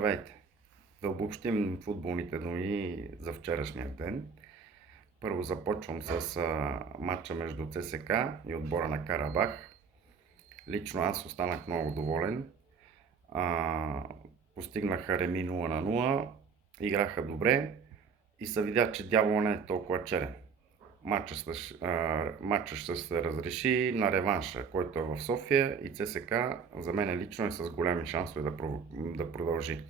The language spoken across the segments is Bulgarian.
Здравейте! Да обобщим футболните новини за вчерашния ден. Първо започвам с матча между ЦСКА и отбора на Карабах. Лично аз останах много доволен. А, Постигнаха реми 0-0, играха добре и се видя, че дявола не е толкова черен. Матчът ще се разреши на реванша, който е в София, и ЦСКА за мен лично е с големи шансове да продължи.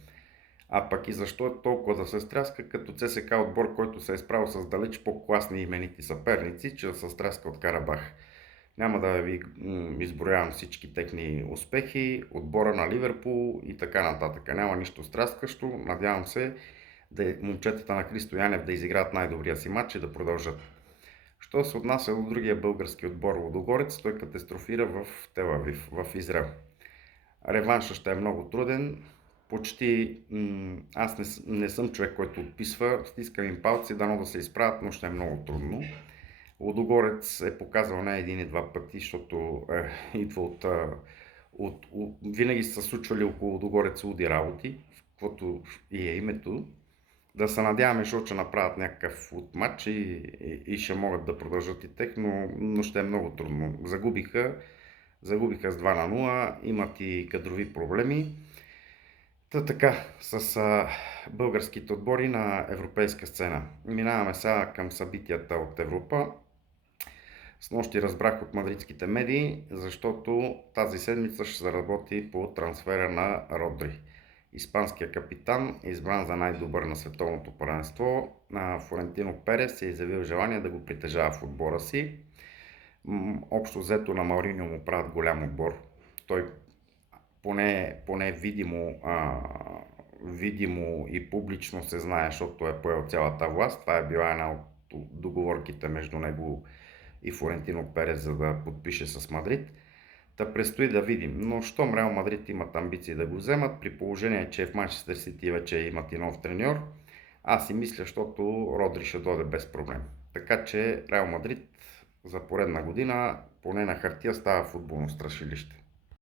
А пък и защо е толкова да се стряска, като ЦСКА отбор, който се е справил с далеч по-класни именити съперници, че да се стряска от Карабах. Няма да ви изброявам всички техни успехи, отбора на Ливерпул и така нататък. Няма нищо стряскащо. Надявам се момчетата на Христо Янев да изиграят най-добрия си матч и да продължат. Що се отнася до другия български отбор Лудогорец, той катастрофира в Тел Авив, в Израел. Реванша ще е много труден. Почти аз не съм човек, който отписва. Стискам им палци, дано да се изправят, но ще е много трудно. Лудогорец е показал не един и два пъти, защото идва винаги са случвали около Лудогорец луди работи, каквото и е името. Да се надяваме, защото ще направят някакъв матч и ще могат да продължат и тех, но ще е много трудно. Загубиха с 2-0, имат и кадрови проблеми. Така, с българските отбори на европейска сцена. Минаваме сега към събитията от Европа. Снощи разбрах от мадридските медии, защото тази седмица ще се работи по трансфера на Родри. Испанският капитан е избран за най-добър на световното първенство. Флорентино Перес е изявил желание да го притежава в отбора си. Общо взето на Мауриньо му правят голям отбор. Той поне видимо и публично се знае, защото е поел цялата власт. Това е била една от договорките между него и Флорентино Перес, за да подпише с Мадрид. Та предстои да видим. Но щом Реал Мадрид имат амбиции да го вземат, при положение, че в Манчестър Сити вече имат и нов треньор, аз си мисля, защото Родри ще дойде без проблем. Така че Реал Мадрид за поредна година, поне на хартия, става футболно страшилище.